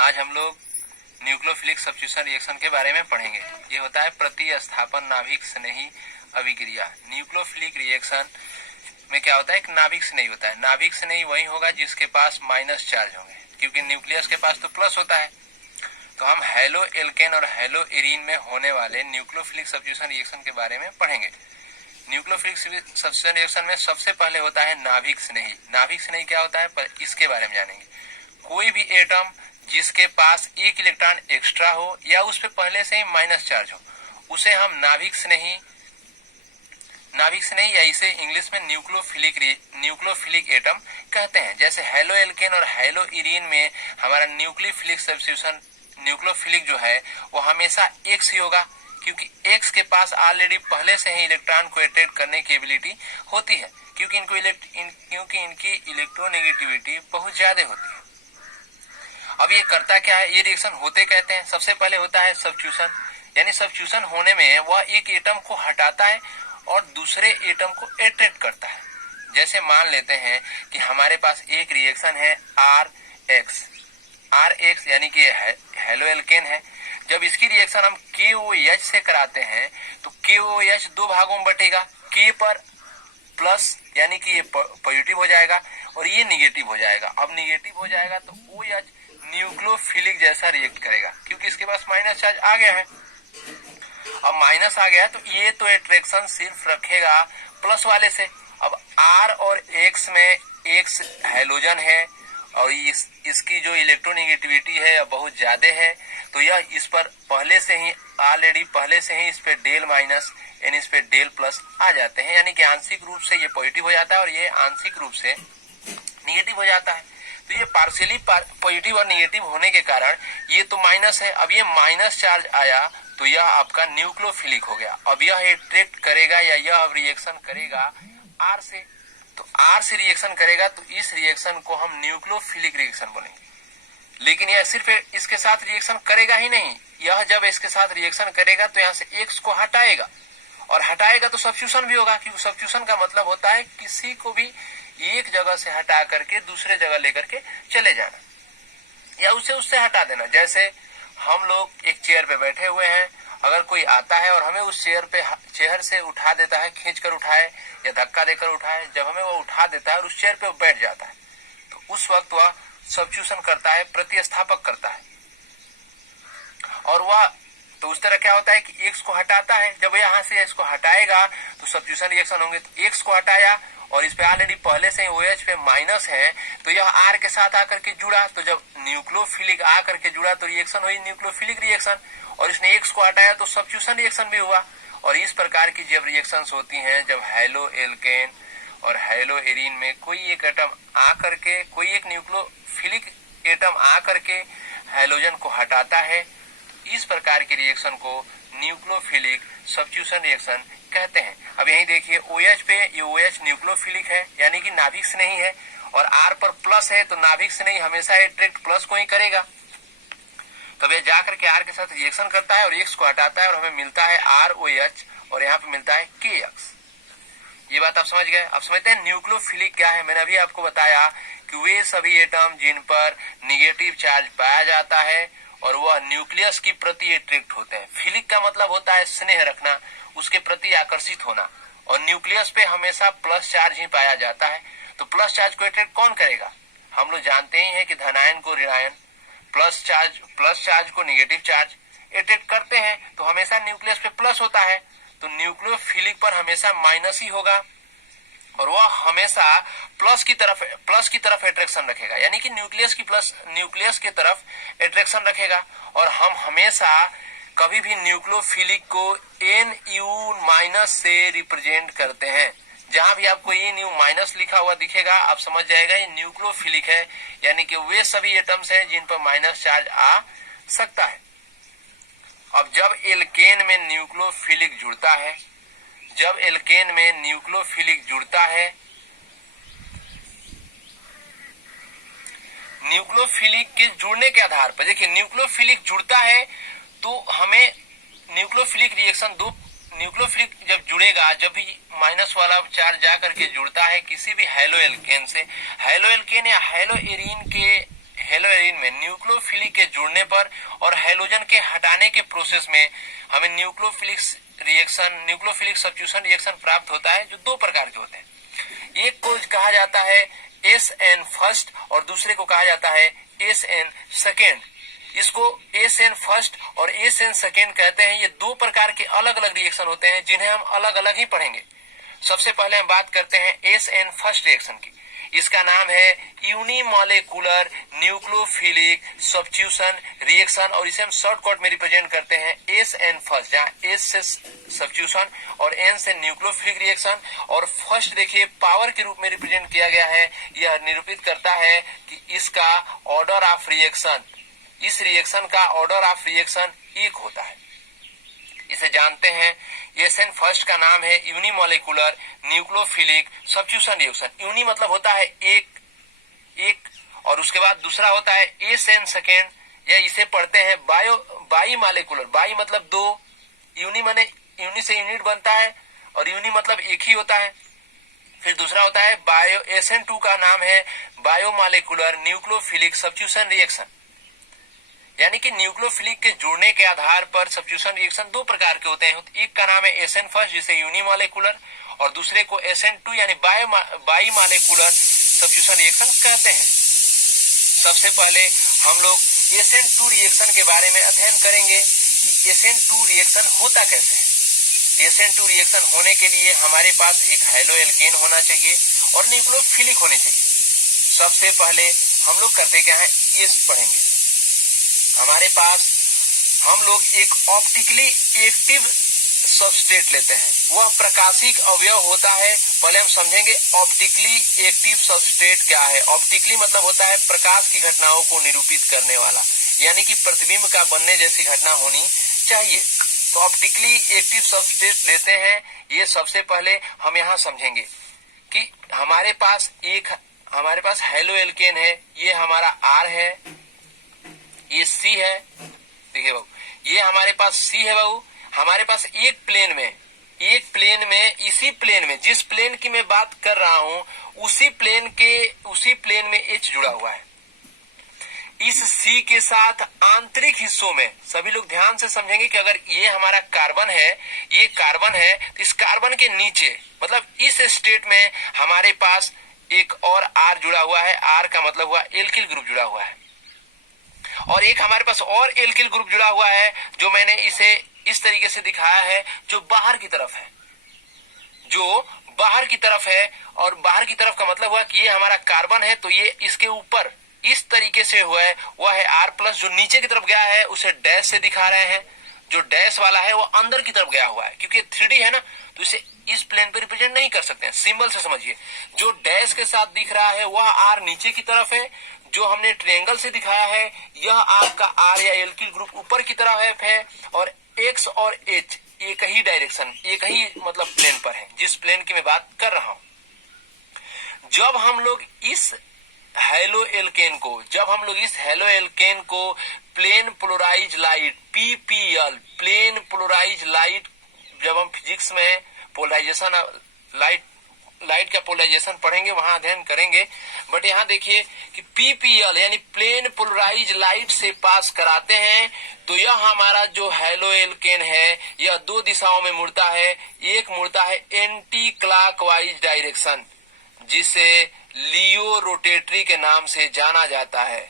आज हम लोग न्यूक्लियोफिलिक सब्स्टिट्यूशन रिएक्शन के बारे में पढ़ेंगे। ये होता है प्रतिस्थापन नाभिक स्नेही अभिक्रिया। न्यूक्लियोफिलिक रिएक्शन में क्या होता है, एक नाभिक स्नेही होता है। नाभिक स्नेही वही होगा जिसके पास माइनस चार्ज होंगे, क्योंकि न्यूक्लियस के पास तो प्लस होता है। तो हम हैलो एल्केन और हैलो एरीन में होने वाले न्यूक्लियोफिलिक सब्स्टिट्यूशन रिएक्शन के बारे में पढ़ेंगे। न्यूक्लियोफिलिक सब्स्टिट्यूशन रिएक्शन में सबसे पहले होता है नाभिक स्नेही। नाभिक स्नेही क्या होता है, पर इसके बारे में जानेंगे। कोई भी एटम जिसके पास एक इलेक्ट्रॉन एक्स्ट्रा हो या उस पे पहले से ही माइनस चार्ज हो, उसे हम नाभिक स्नेही या इसे इंग्लिश में न्यूक्लियोफिलिक एटम कहते हैं। जैसे हैलो एल्केन और हैलो एरीन में हमारा न्यूक्लियोफिलिक जो है वो हमेशा एक्स ही होगा, क्योंकि एक्स के पास ऑलरेडी पहले से ही इलेक्ट्रॉन को अट्रैक्ट करने की एबिलिटी होती है, क्योंकि इनकी इलेक्ट्रोनेगेटिविटी बहुत ज्यादा होती है। अब ये करता क्या है, ये रिएक्शन होते कहते हैं। सबसे पहले होता है सब्स्टिट्यूशन, यानी सब्स्टिट्यूशन होने में वह एक एटम को हटाता है और दूसरे एटम को अट्रैक्ट करता है। जैसे मान लेते हैं कि हमारे पास एक रिएक्शन है RX यानी कि हैलो एल्केन है। जब इसकी रिएक्शन हम KOH से कराते हैं तो KOH दो भागों में बटेगा। K पर प्लस यानी कि ये पॉजिटिव हो जाएगा और ये निगेटिव हो जाएगा। अब निगेटिव हो जाएगा तो OH न्यूक्लियोफिलिक जैसा रिएक्ट करेगा, क्योंकि इसके पास माइनस चार्ज आ गया है। अब माइनस आ गया है तो ये तो अट्रैक्शन सिर्फ रखेगा प्लस वाले से। अब R और X में X हैलोजन है और इसकी जो इलेक्ट्रोनेगेटिविटी है बहुत ज्यादा है, तो यह इस पर पहले से ही इस पे डेल माइनस यानी इस पे डेल प्लस आ जाते हैं, यानी कि आंशिक रूप से ये पॉजिटिव हो जाता है और ये आंशिक रूप से निगेटिव हो जाता है। तो ये पार्शियली पॉजिटिव और निगेटिव होने के कारण ये तो माइनस है। अब ये माइनस चार्ज आया तो यह आपका न्यूक्लियोफिलिक हो गया। अब यह अट्रैक्ट करेगा या यह रिएक्शन करेगा R से, तो R से रिएक्शन करेगा तो इस रिएक्शन को हम न्यूक्लियोफिलिक रिएक्शन बोलेंगे। लेकिन यह सिर्फ इसके साथ रिएक्शन करेगा ही नहीं, यह जब इसके साथ रिएक्शन करेगा तो यहाँ से X को हटाएगा और हटाएगा तो सब्स्टिट्यूशन भी होगा, क्योंकि सब्स्टिट्यूशन का मतलब होता है किसी को भी एक जगह से हटा करके दूसरे जगह लेकर के चले जाना या उससे हटा देना। जैसे हम लोग एक चेयर पे बैठे हुए हैं, अगर कोई आता है और हमें उस चेयर से उठा देता है, खींच कर उठाए या धक्का देकर उठाए, जब हमें वो उठा देता है और उस चेयर पे बैठ जाता है तो उस वक्त वह सब्स्टिट्यूशन करता है, प्रतिस्थापक करता है। और वह तो उस तरह क्या होता है कि एक्स को हटाता है। जब यहाँ से एक्स को हटाएगा तो सब्स्टिट्यूशन रिएक्शन होंगे। तो एक्स को हटाया और इस पे ऑलरेडी पहले से ही OH पे माइनस है, तो यह R के साथ आकर के जुड़ा, तो जब न्यूक्लियोफिलिक आकर के जुड़ा तो रिएक्शन हुई न्यूक्लियोफिलिक रिएक्शन, और इसने X को हटाया तो सब्स्टिट्यूशन रिएक्शन भी हुआ। और इस प्रकार की जब रिएक्शंस होती हैं, जब हैलो एल्केन और हैलो एरीन में कोई एक न्यूक्लियोफिलिक एटम आकर के हैलोजन को हटाता है, तो इस प्रकार की रिएक्शन को न्यूक्लियोफिलिक सब्स्टिट्यूशन रिएक्शन कहते हैं। अब यही देखिए OH पे ये OH न्यूक्लियोफिलिक है यानी कि नाभिक स्नेही है, और R पर प्लस है तो नाभिक स्नेही हमेशा अट्रैक्ट प्लस को ही करेगा। तब ये जाकर के R के साथ रिएक्शन करता है और X को हटाता है और हमें मिलता है ROH और यहाँ पे मिलता है KX। ये बात आप समझ गए। अब समझते हैं न्यूक्लियोफिलिक क्या है। मैंने अभी आपको बताया कि वे सभी एटम जिन पर निगेटिव चार्ज पाया जाता है और वह न्यूक्लियस की प्रति अट्रैक्ट होते हैं। फिलिक का मतलब होता है स्नेह रखना, उसके प्रति आकर्षित होना, और न्यूक्लियस पे हमेशा प्लस चार्ज ही पाया जाता है। तो प्लस चार्ज को अट्रैक्ट कौन करेगा, हम लोग जानते ही हैं कि धनायन को ऋणायन, प्लस चार्ज को नेगेटिव चार्ज अट्रैक्ट करते हैं, तो हमेशा न्यूक्लियस पे प्लस होता है। तो न्यूक्लियोफिलिक पर हमेशा माइनस ही होगा और वह हमेशा प्लस की तरफ अट्रैक्शन रखेगा, यानी कि न्यूक्लियस की तरफ अट्रैक्शन रखेगा। और हम हमेशा कभी भी न्यूक्लियोफिलिक को NU- से रिप्रेजेंट करते हैं। जहां भी आपको NU- लिखा हुआ दिखेगा आप समझ जाएगा ये न्यूक्लियोफिलिक है, यानी कि वे सभी एटम्स हैं जिन पर माइनस चार्ज आ सकता है। अब जब एल्केन में न्यूक्लियोफिलिक जुड़ता है, न्यूक्लियोफिलिक के जुड़ने के आधार पर देखिए, न्यूक्लियोफिलिक जुड़ता है तो हमें न्यूक्लियोफिलिक रिएक्शन न्यूक्लियोफिलिक जब जुड़ेगा, जब भी माइनस वाला चार्ज जा करके जुड़ता है किसी भी हैलो एल्केन से, हैलो एल्केन या हैलो एरीन क्लोरीन में न्यूक्लियोफिलिक के जुड़ने पर और हैलोजन के हटाने के प्रोसेस में हमें न्यूक्लियोफिलिक सब्स्टिट्यूशन रिएक्शन प्राप्त होता है, जो दो प्रकार के होते हैं। एक को कहा जाता है SN फर्स्ट और दूसरे को कहा जाता है SN सेकेंड। इसको SN फर्स्ट और SN सेकेंड कहते हैं। ये दो प्रकार के अलग अलग रिएक्शन होते हैं जिन्हें हम अलग अलग ही पढ़ेंगे। सबसे पहले हम बात करते हैं SN फर्स्ट रिएक्शन की। इसका नाम है यूनिमॉलिक्यूलर न्यूक्लियोफिलिक सब्स्टिट्यूशन रिएक्शन और इसे हम शॉर्टकट में रिप्रेजेंट करते हैं SN फर्स्ट, जहाँ S से सब्स्टिट्यूशन और N से न्यूक्लियोफिलिक रिएक्शन। और फर्स्ट देखिए पावर के रूप में रिप्रेजेंट किया गया है। यह निरूपित करता है कि इसका ऑर्डर ऑफ रिएक्शन, इस रिएक्शन का ऑर्डर ऑफ रिएक्शन एक होता है। इसे जानते हैं। SN फर्स्ट का नाम है unimolecular nucleophilic substitution reaction. Uni मतलब होता है एक और उसके बाद दूसरा होता है SN सेकेंड, या इसे पढ़ते हैं बाई मॉलिक्यूलर। बाई मतलब दो, यूनि माने यूनि से यूनिट बनता है और यूनि मतलब एक ही होता है। फिर दूसरा होता है SN2 का नाम है बायोमॉलिक्यूलर न्यूक्लियोफिलिक सब्स्टिट्यूशन रिएक्शन, यानी कि न्यूक्लियोफिलिक के जुड़ने के आधार पर सब्स्टिट्यूशन रिएक्शन दो प्रकार के होते हैं। एक का नाम है SN फर्स्ट जिसे यूनिमॉलिक्यूलर, और दूसरे को SN2 यानी बाईमॉलिक्यूलर सब्स्टिट्यूशन रिएक्शन कहते हैं। सबसे पहले हम लोग SN2 रिएक्शन के बारे में अध्ययन करेंगे कि SN2 रिएक्शन होता कैसे है। SN2 रिएक्शन होने के लिए हमारे पास एक हैलो एल्केन होना चाहिए और न्यूक्लियोफिलिक होनी चाहिए। सबसे पहले हम लोग करते क्या है, ये पढ़ेंगे। हमारे पास हम लोग एक ऑप्टिकली एक्टिव सबस्ट्रेट लेते हैं, वह प्रकाशिक अवयव होता है। पहले हम समझेंगे ऑप्टिकली एक्टिव सबस्ट्रेट क्या है। ऑप्टिकली मतलब होता है प्रकाश की घटनाओं को निरूपित करने वाला, यानी कि प्रतिबिंब का बनने जैसी घटना होनी चाहिए। तो ऑप्टिकली एक्टिव सबस्ट्रेट लेते हैं। ये सबसे पहले हम यहाँ समझेंगे कि हमारे पास हैलो एल्केन है, ये हमारा R है, ये C है। देखिए बाबू, ये हमारे पास C है बाबू। हमारे पास एक प्लेन में इसी प्लेन में जिस प्लेन की मैं बात कर रहा हूं उसी प्लेन में H जुड़ा हुआ है। इस C के साथ आंतरिक हिस्सों में सभी लोग ध्यान से समझेंगे कि अगर ये हमारा कार्बन है, ये कार्बन है, तो इस कार्बन के नीचे मतलब इस स्टेट में हमारे पास एक और R जुड़ा हुआ है। R का मतलब हुआ एल्किल ग्रुप जुड़ा हुआ है। और एक हमारे पास और एल्किल ग्रुप जुड़ा हुआ है जो मैंने इसे इस तरीके से दिखाया है, जो बाहर की तरफ है। और बाहर की तरफ का मतलब हुआ कि ये हमारा कार्बन है, तो ये इसके ऊपर इस तरीके से हुआ है, वह है R+। जो नीचे की तरफ गया है उसे डैश से दिखा रहे हैं। जो डैश वाला है वो अंदर की तरफ गया हुआ है, क्योंकि 3D है ना, तो इसे इस प्लेन पे रिप्रेजेंट नहीं कर सकते हैं। सिंबल से समझिए, जो डैश के साथ दिख रहा है वह R नीचे की तरफ है, जो हमने ट्रायंगल से दिखाया है यह आपका R या एल्किल ग्रुप ऊपर की तरफ है, और X और H एक ही डायरेक्शन, एक ही मतलब प्लेन पर है, जिस प्लेन की मैं बात कर रहा हूं। जब हम लोग इस हैलो एल्केन को plane polarise light PPL plane polarise light, जब हम फिजिक्स में पोलराइजेशन लाइट का पोलराइजेशन पढ़ेंगे वहां अध्ययन करेंगे। बट यहाँ देखिए कि PPL यानी प्लेन पोलराइज लाइट से पास कराते हैं, तो यह हमारा जो हैलो एल्केन है यह दो दिशाओं में मुड़ता है। एक मुड़ता है एंटी क्लॉकवाइज डायरेक्शन, जिसे लियो रोटेटरी के नाम से जाना जाता है।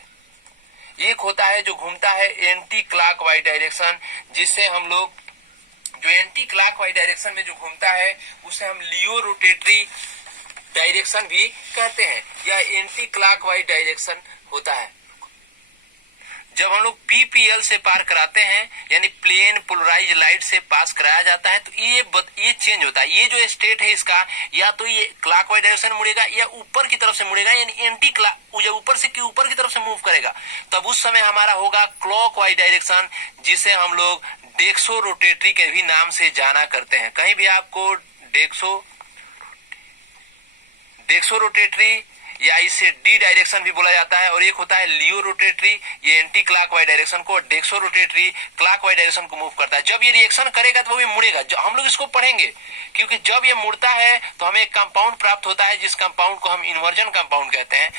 एक होता है जो घूमता है एंटी क्लॉकवाइज डायरेक्शन, जिससे हम लोग जो एंटी क्लॉकवाइज डायरेक्शन में जो घूमता है उसे हम लियो रोटेटरी डायरेक्शन भी कहते हैं। यह एंटी क्लॉकवाइज डायरेक्शन होता है। जब हम लोग PPL से पार कराते हैं यानी प्लेन पोलराइज लाइट से पास कराया जाता है, तो ये चेंज होता है। ये जो स्टेट है इसका, या तो ये क्लॉकवाइज डायरेक्शन मुड़ेगा या ऊपर की तरफ से मुड़ेगा, यानी एंटी क्लॉक, जब ऊपर की तरफ से मूव करेगा तब उस समय हमारा होगा क्लॉकवाइज डायरेक्शन, जिसे हम लोग डेक्सो रोटेटरी के भी नाम से जाना करते हैं। कहीं भी आपको डेक्सो रोटेटरी या इसे डी डायरेक्शन भी बोला जाता है, और एक होता है लियो रोटेटरी, ये एंटी क्लॉकवाइज डायरेक्शन को, डेक्सो रोटेटरी क्लॉकवाइज डायरेक्शन को मूव करता है। जब ये रिएक्शन करेगा तो वो भी मुड़ेगा, हम लोग इसको पढ़ेंगे, क्योंकि जब ये मुड़ता है तो हमें एक कंपाउंड प्राप्त होता है, जिस कंपाउंड को हम इन्वर्जन कंपाउंड कहते हैं।